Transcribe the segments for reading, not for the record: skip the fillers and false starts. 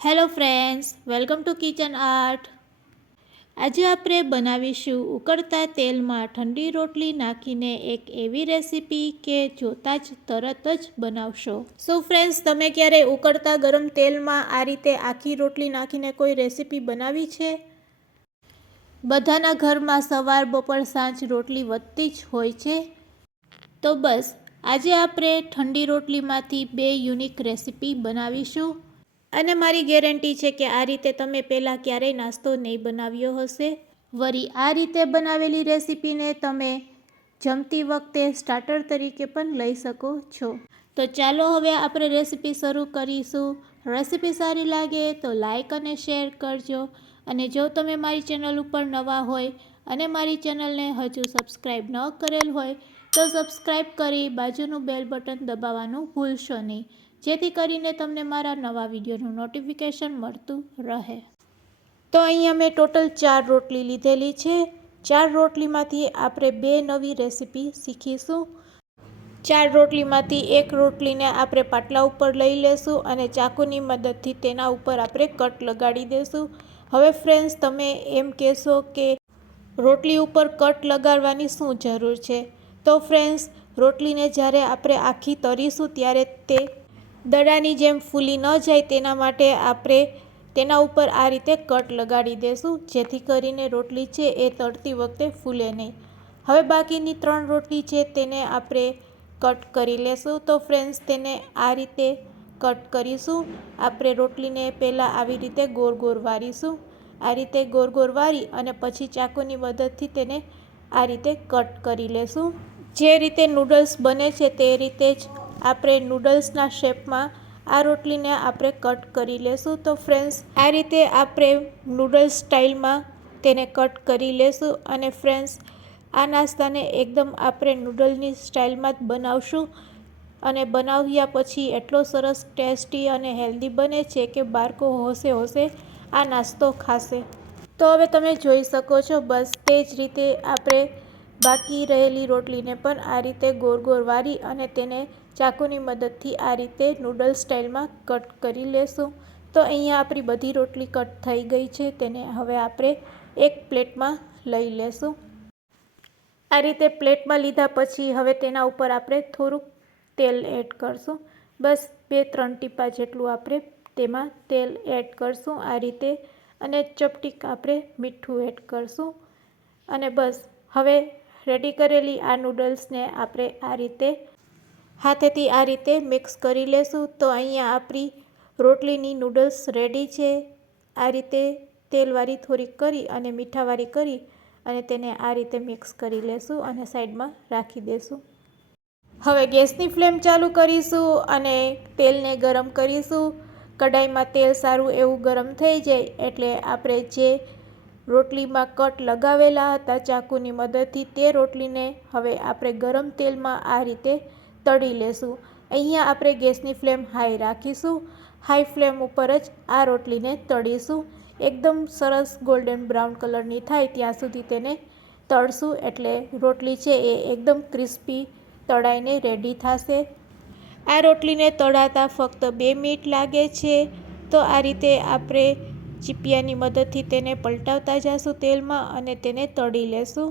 Hello friends, welcome to kitchen art. આજે આપણે બનાવીશું ઉકળતા તેલમાં ઠંડી રોટલી નાખીને એક એવી રેસીપી કે જોતાં જ તરત જ બનાવશો. શું ફ્રેન્ડ્સ, તમે ક્યારેય ઉકળતા ગરમ તેલમાં આ રીતે આખી રોટલી નાખીને કોઈ રેસીપી બનાવી છે? બધાના ઘરમાં સવાર બપોર સાંજ રોટલી વધતી જ હોય છે. તો બસ આજે આપણે ઠંડી રોટલીમાંથી 2 યુનિક રેસીપી બનાવીશું. અને મારી ગેરંટી છે કે આ રીતે તમે પહેલાં ક્યારેય નાસ્તો નહીં બનાવ્યો હશે. વળી આ રીતે બનાવેલી રેસીપીને તમે જમતી વખતે સ્ટાર્ટર તરીકે પણ લઈ શકો છો. તો ચાલો હવે આપણે રેસીપી શરૂ કરીશું. રેસીપી સારી લાગે તો લાઈક અને શેર કરજો. અને જો તમે મારી ચેનલ ઉપર નવા હોય અને મારી ચેનલને હજુ સબસ્ક્રાઈબ ન કરેલ હોય તો સબસ્ક્રાઈબ કરી બાજુનું બેલ બટન દબાવવાનું ભૂલશો નહીં, જેથી કરીને તમને મારા નવા વિડીયોનું નોટિફિકેશન મળતું રહે. તો અહીંયા મેં ટોટલ 4 રોટલી લીધેલી છે. 4 રોટલીમાંથી આપણે 2 નવી રેસીપી શીખીશું. 4 રોટલીમાંથી એક રોટલીને આપણે પાટલા ઉપર લઈ લેશું અને ચાકુની મદદથી તેના ઉપર આપણે કટ લગાડી દેશું. હવે ફ્રેન્ડ્સ, તમે એમ કહેશો કે રોટલી ઉપર કટ લગાડવાની શું જરૂર છે? તો ફ્રેન્ડ્સ, રોટલીને જ્યારે આપણે આખી તળીશું ત્યારે તે દડાની જેમ ફૂલી ન જાય તેના માટે આપણે તેના ઉપર આ રીતે કટ લગાડી દેશું, જેથી કરીને રોટલી છે એ તળતી વખતે ફૂલે નહીં. હવે બાકીની 3 રોટલી છે તેને આપણે કટ કરી લેશું. તો ફ્રેન્ડ્સ, તેને આ રીતે કટ કરીશું. આપણે રોટલીને પહેલાં આવી રીતે ગોળ ગોળ વારીશું. આ રીતે ગોળ ગોળ વારી અને પછી ચાકુની મદદથી તેને આ રીતે કટ કરી લેશું. જે રીતે નૂડલ્સ બને છે તે રીતે જ આપણે નૂડલ્સના શેપમાં આ રોટલીને આપણે કટ કરી લેશું. તો ફ્રેન્ડ્સ, આ રીતે આપણે નૂડલ્સ સ્ટાઇલમાં તેને કટ કરી લેશું. અને ફ્રેન્ડ્સ, આ નાસ્તાને એકદમ આપણે નૂડલની સ્ટાઇલમાં જ બનાવશું. અને બનાવ્યા પછી એટલો સરસ ટેસ્ટી અને હેલ્ધી બને છે કે બાળકો હોશે હોશે આ નાસ્તો ખાશે. તો હવે તમે જોઈ શકો છો, બસ તે જ રીતે આપણે બાકી રહેલી રોટલીને પણ આ રીતે ગોળ ગોળ વારી અને તેને ચાકુની મદદથી આ રીતે નૂડલ સ્ટાઇલમાં કટ કરી લેશું. તો અહીંયા આપણી બધી રોટલી કટ થઈ ગઈ છે. તેને હવે આપણે એક પ્લેટમાં લઈ લેશું. આ રીતે પ્લેટમાં લીધા પછી હવે તેના ઉપર આપણે થોડુંક તેલ એડ કરશું. બસ 2-3 ટીપા જેટલું આપણે તેમાં તેલ એડ કરશું આ રીતે. અને ચપટીક આપણે મીઠું એડ કરશું. અને બસ હવે રેડી કરેલી આ નૂડલ્સને આપણે આ રીતે હાથેથી આ રીતે મિક્સ કરી લેશું. તો અહીંયા આપણી રોટલીની નૂડલ્સ રેડી છે. આ રીતે તેલવાળી થોડીક કરી અને મીઠાવાળી કરી અને તેને આ રીતે મિક્સ કરી લેશું અને સાઈડમાં રાખી દેશું. હવે ગેસની ફ્લેમ ચાલુ કરીશું અને તેલને ગરમ કરીશું. કઢાઈમાં તેલ સારું એવું ગરમ થઈ જાય એટલે આપણે જે રોટલીમાં કટ લગાવેલા હતા ચાકુની મદદથી તે રોટલીને હવે આપણે ગરમ તેલમાં આ રીતે તળી લેશું. અહીંયા આપણે ગેસની ફ્લેમ હાઈ રાખીશું. હાઈ ફ્લેમ ઉપર જ આ રોટલીને તળીશું. એકદમ સરસ ગોલ્ડન બ્રાઉન કલરની થાય ત્યાં સુધી તેને તળશું, એટલે રોટલી છે એ એકદમ ક્રિસ્પી તળાઈને રેડી થશે. આ રોટલીને તળાતા ફક્ત 2 મિનિટ લાગે છે. તો આ રીતે આપણે ચીપિયાની મદદથી તેને પલટાવતા જઈશું તેલમાં અને તેને તળી લેશું.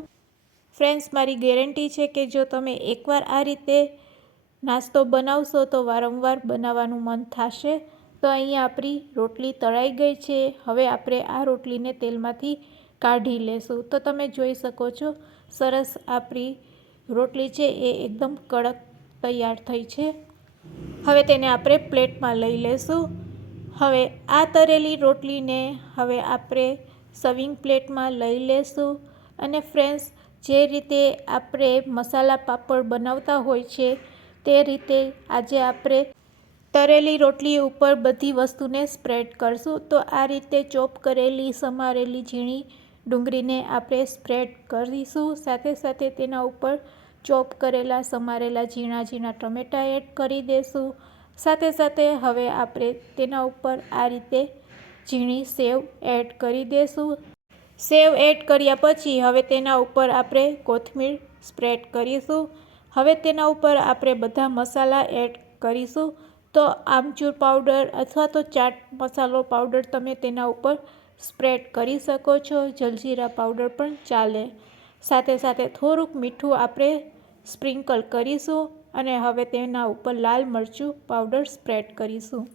ફ્રેન્ડ્સ, મારી ગેરંટી છે કે જો તમે એકવાર આ રીતે નાસ્તો બનાવશો તો વારંવાર બનાવવાનું મન થશે. તો અહીંયા આપણી રોટલી તળાઈ ગઈ છે. હવે આપણે આ રોટલીને તેલમાંથી કાઢી લેશું. તો તમે જોઈ શકો છો, સરસ આપણી રોટલી છે એ એકદમ કડક તૈયાર થઈ છે. હવે તેને આપણે પ્લેટમાં લઈ લેશું. હવે આ તળેલી રોટલીને હવે આપણે સર્વિંગ પ્લેટમાં લઈ લેશું. અને ફ્રેન્ડ્સ, જે રીતે આપણે મસાલા પાપડ બનાવતા હોય છે તે રીતે આજે આપણે તળેલી રોટલી ઉપર બધી વસ્તુને સ્પ્રેડ કરશું. તો આ રીતે ચોપ કરેલી સમારેલી ઝીણી ડુંગળીને આપણે સ્પ્રેડ કરીશું. સાથે સાથે તેના ઉપર ચોપ કરેલા સમારેલા ઝીણા ઝીણા ટમેટાં એડ કરી દઈશું. સાથે સાથે હવે આપણે તેના ઉપર આ રીતે ઝીણી સેવ એડ કરી દઈશું. સેવ એડ કર્યા પછી હવે તેના ઉપર આપણે કોથમીર સ્પ્રેડ કરીશું. હવે તેના ઉપર આપણે બધા મસાલા એડ કરીશું. તો આમચૂર પાવડર અથવા તો ચાટ મસાલો પાવડર તમે તેના ઉપર સ્પ્રેડ કરી શકો છો. જલજીરા પાવડર પણ ચાલે. સાથે સાથે થોડુંક મીઠું આપણે સ્પ્રિંકલ કરીશું અને હવે તેના ઉપર લાલ મરચું પાવડર સ્પ્રેડ કરીશું.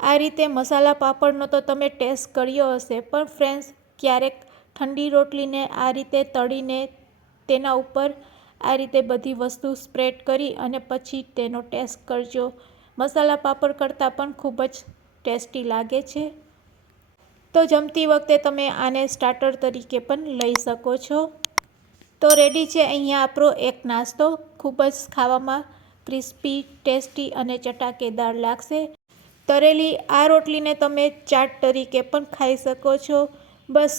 આ રીતે મસાલા પાપડનો તો તમે ટેસ્ટ કર્યો હશે, પણ ફ્રેન્ડ્સ ક્યારેક ઠંડી રોટલીને આ રીતે તળીને તેના ઉપર આ રીતે બધી વસ્તુ સ્પ્રેડ કરી અને પછી તેનો ટેસ્ટ કરજો. મસાલા પાપડ કરતાં પણ ખૂબ જ ટેસ્ટી લાગે છે. તો જમતી વખતે તમે આને સ્ટાર્ટર તરીકે પણ લઈ શકો છો. તો રેડી છે અહીંયા આપણો એક નાસ્તો. ખૂબ જ ખાવામાં ક્રિસ્પી, ટેસ્ટી અને ચટાકેદાર લાગશે. તળેલી આ રોટલીને તમે ચાટ તરીકે પણ ખાઈ શકો છો. બસ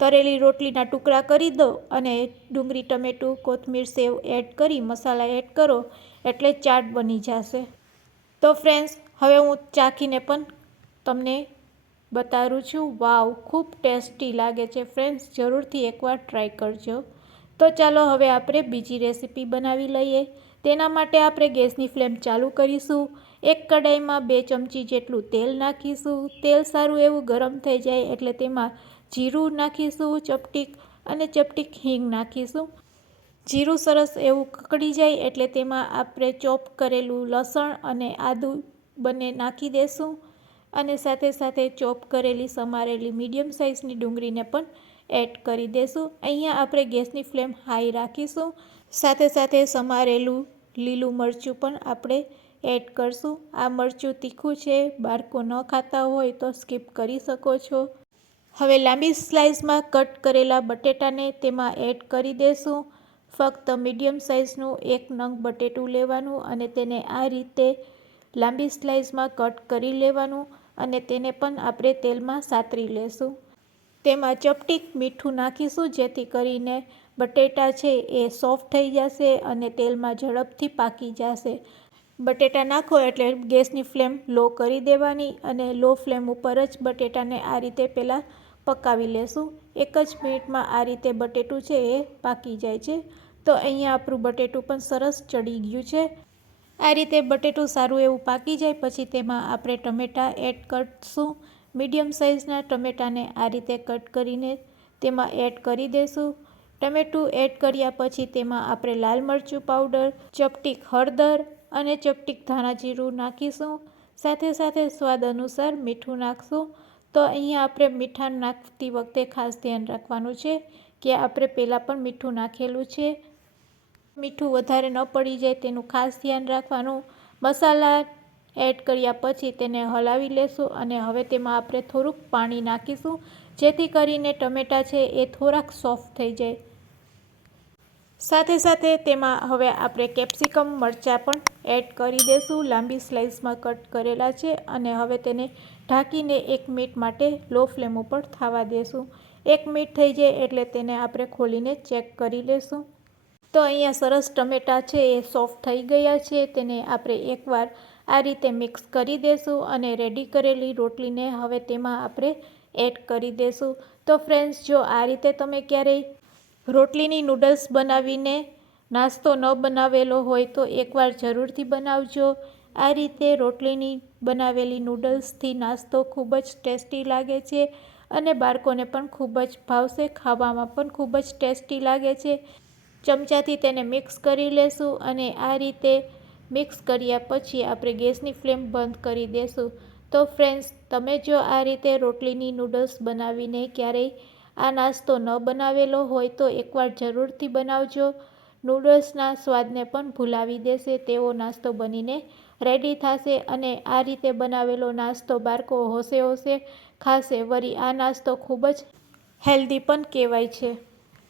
તળેલી રોટલીના ટુકડા કરી દો અને ડુંગળી, ટમેટું, કોથમીર, સેવ એડ કરી મસાલા એડ કરો એટલે ચાટ બની જશે. તો ફ્રેન્ડ્સ હવે હું ચાખીને પણ તમને બતાવું છું. વાવ, ખૂબ ટેસ્ટી લાગે છે ફ્રેન્ડ્સ. જરૂરથી એકવાર ટ્રાય કરજો. તો ચાલો હવે આપણે બીજી રેસીપી બનાવી લઈએ. તેના માટે આપણે ગેસની ફ્લેમ ચાલુ કરીશું. એક કઢાઈમાં 2 ચમચી જેટલું તેલ નાખીશું. તેલ સારું એવું ગરમ થઈ જાય એટલે તેમાં જીરું નાખીશું ચપટીક અને ચપટીક હિંગ નાખીશું. જીરું સરસ એવું કકડી જાય એટલે તેમાં આપણે ચોપ કરેલું લસણ અને આદું બંને નાખી દેશું અને સાથે સાથે ચોપ કરેલી સમારેલી મીડિયમ સાઇઝની ડુંગળીને પણ એડ કરી દેશું. અહીંયા આપણે ગેસની ફ્લેમ હાઈ રાખીશું. સાથે સાથે સમારેલું લીલું મરચું પણ આપણે એડ કરશું. આ મરચું તીખું છે, બાળકો ન ખાતા હોય તો સ્કીપ કરી શકો છો. હવે લાંબી સ્લાઇસમાં કટ કરેલા બટેટાને તેમાં એડ કરી દેશું. ફક્ત મીડિયમ સાઇઝનું 1 નંગ બટેટું લેવાનું અને તેને આ રીતે લાંબી સ્લાઇસમાં કટ કરી લેવાનું અને તેને પણ આપણે તેલમાં સાતરી લેશું. તેમાં ચપટીક મીઠું નાખીશું જેથી કરીને બટેટા છે એ સોફ્ટ થઈ જશે અને તેલમાં ઝડપથી પાકી જશે. બટેટા નાખો એટલે ગેસની ફ્લેમ લો કરી દેવાની અને લો ફ્લેમ ઉપર જ બટેટાને આ રીતે પહેલાં પકાવી લેશું. 1 જ મિનિટમાં આ રીતે બટેટું છે એ પાકી જાય છે. તો અહીંયા આપણું બટેટું પણ સરસ ચડી ગયું છે. આ રીતે બટેટું સારું એવું પાકી જાય પછી તેમાં આપણે ટમેટાં એડ કરશું. મીડિયમ સાઇઝના ટમેટાને આ રીતે કટ કરીને તેમાં એડ કરી દેશું. ટમેટું એડ કર્યા પછી તેમાં આપણે લાલ મરચું પાવડર, ચપટીક હળદર અને ચપટીક ધાણા જીરું નાખીશું. સાથે સાથે સ્વાદ અનુસાર મીઠું નાખશું. તો અહીંયા આપણે મીઠા નાખતી વખતે ખાસ ધ્યાન રાખવાનું છે કે આપણે પહેલાં પણ મીઠું નાખેલું છે. મીઠું વધારે ન પડી જાય તેનું ખાસ ધ્યાન રાખવાનું. મસાલા એડ કર્યા પછી તેને હલાવી લેશું અને હવે તેમાં આપણે થોડુંક પાણી નાખીશું જેથી કરીને ટમેટાં છે એ થોડાક સોફ્ટ થઈ જાય. સાથે સાથે તેમાં હવે આપણે કેપ્સિકમ મરચાં પણ એડ કરી દેશું. લાંબી સ્લાઇસમાં કટ કરેલા છે અને હવે તેને ઢાંકીને 1 મિનિટ માટે લો ફ્લેમ ઉપર થવા દેશું. 1 મિનિટ થઈ જાય એટલે તેને આપણે ખોલીને ચેક કરી લેશું. તો અહીંયા સરસ ટમેટાં છે એ સોફ્ટ થઈ ગયા છે. તેને આપણે એકવાર આ રીતે મિક્સ કરી દેશું અને રેડી કરેલી રોટલીને હવે તેમાં આપણે એડ કરી દેશું. તો ફ્રેન્ડ્સ જો આ રીતે તમે ક્યારેય રોટલીની નૂડલ્સ બનાવીને નાસ્તો ન બનાવેલો હોય તો એકવાર જરૂરથી બનાવજો. આ રીતે રોટલીની બનાવેલી નૂડલ્સથી નાસ્તો ખૂબ જ ટેસ્ટી લાગે છે અને બાળકોને પણ ખૂબ જ ભાવશે. ખાવામાં પણ ખૂબ જ ટેસ્ટી લાગે છે. ચમચાથી તેને મિક્સ કરી લેશું અને આ રીતે મિક્સ કર્યા પછી આપણે ગેસની ફ્લેમ બંધ કરી દેશું. તો ફ્રેન્ડ્સ તમે જો આ રીતે રોટલીની નૂડલ્સ બનાવીને ક્યારેય આ નાસ્તો ન બનાવેલો હોય તો એકવાર જરૂરથી બનાવજો. નૂડલ્સના સ્વાદને પણ ભૂલાવી દેશે તેવો નાસ્તો બનીને રેડી થશે અને આ રીતે બનાવેલો નાસ્તો બાળકો હોશે હોશે ખાશે. વળી આ નાસ્તો ખૂબ જ હેલ્ધી પણ કહેવાય છે.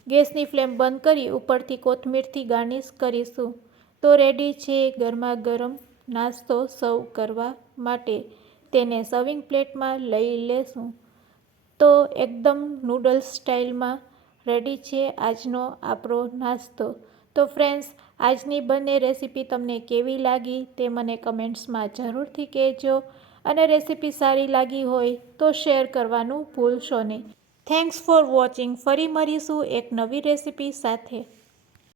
ગેસની ફ્લેમ બંધ કરી ઉપરથી કોથમીરથી ગાર્નિશ કરીશું. તો રેડી છે ગરમા ગરમ નાસ્તો સર્વ કરવા માટે. તેને સર્વિંગ પ્લેટમાં લઈ લેશું. તો એકદમ નૂડલ્સ સ્ટાઇલમાં રેડી છે આજનો આપણો નાસ્તો. તો ફ્રેન્ડ્સ આજની બંને રેસીપી તમને કેવી લાગી તે મને કમેન્ટ્સમાં જરૂરથી કહેજો અને રેસીપી સારી લાગી હોય તો શેર કરવાનું ભૂલશો નહીં. Thanks for watching. ફરી મળીશું એક નવી રેસીપી સાથે.